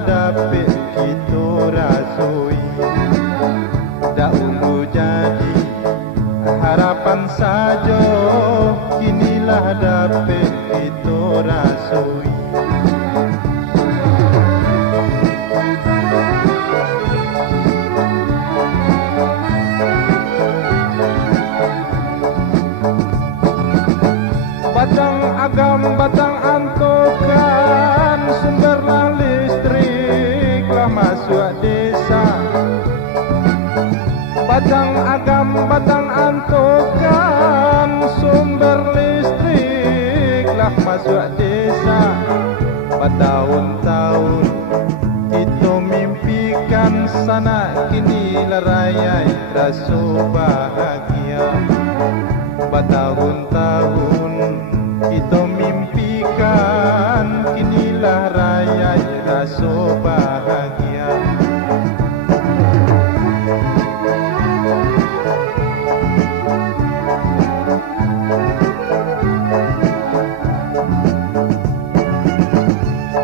dapet kita rasui. Dahulu jadi harapan saja, kinilah dapet kita rasui. Batang agam, batang antokan, sumberlah listrik lah masuk desa. Batang agam, batang antokan, sumber listrik lah masuk desa. Bertahun-tahun kita mimpikan sana, kini larayai rasa bahagia. Bertahun-tahun kita mimpikan, kinilah raya rasa bahagia.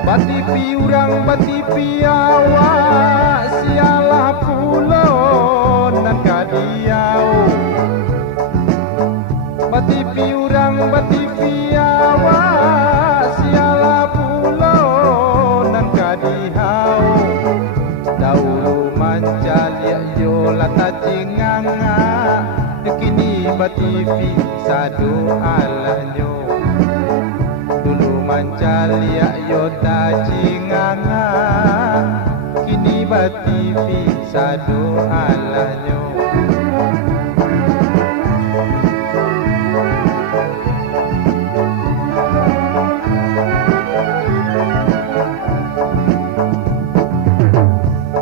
Batipi urang, batipi awak, sialah pulau nan kadiau. Batipi urang, batipi awak, sialah pulau nan kadihau. Dahulu mancal ya yo lata cinganga, kini batipi sadu alanyo. Dulu mancal ya yo ta cinganga, kini batipi sadu alanyo.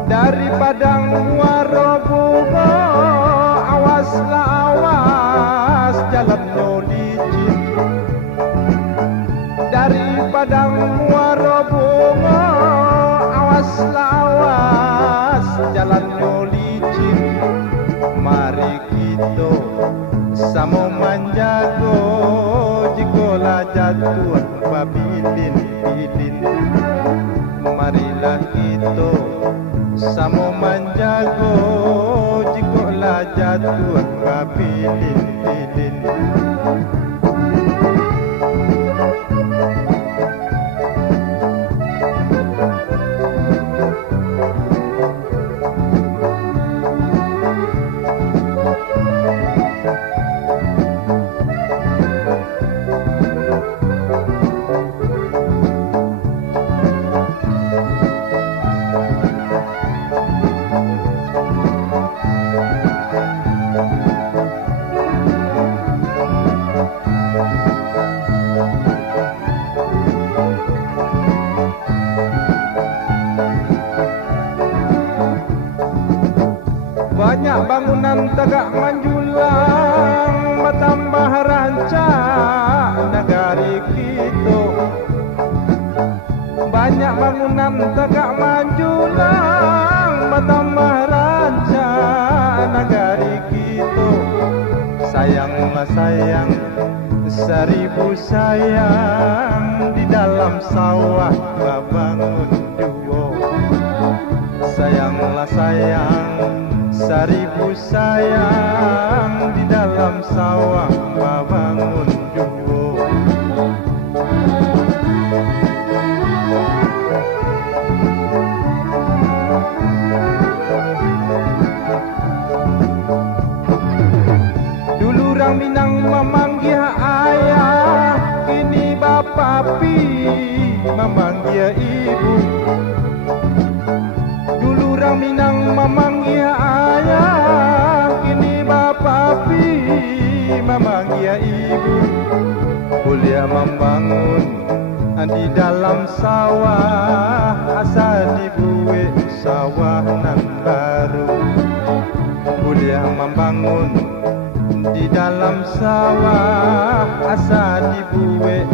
Dari padang muara bunga, awaslah awas jalan no licin. Dari padang muara bunga, awaslah awas jalan no licin. Mari kita sama menjaga, jikalau jatuh pabilin-bilin. Marilah kita sama menjaga, jikalau jatuh pabilin-bilin. Banyak bangunan tegak menjulang, bertambah rancak negari kita. Banyak bangunan tegak menjulang, bertambah rancak negari kita. Sayanglah sayang, seribu sayang, di dalam sawah bangun dua. Sayanglah sayang, seribu sayang, di dalam sawah bangun dua. Dulu orang Minang memanggil ayah, kini bapa pi memanggil ibu. Dulu orang Minang memanggil ayah, kini bapa pi memanggil ibu. Kuliah membangun di dalam sawah, asal dibuat sawah nan baru. Kuliah membangun di dalam sawah, asal dibuat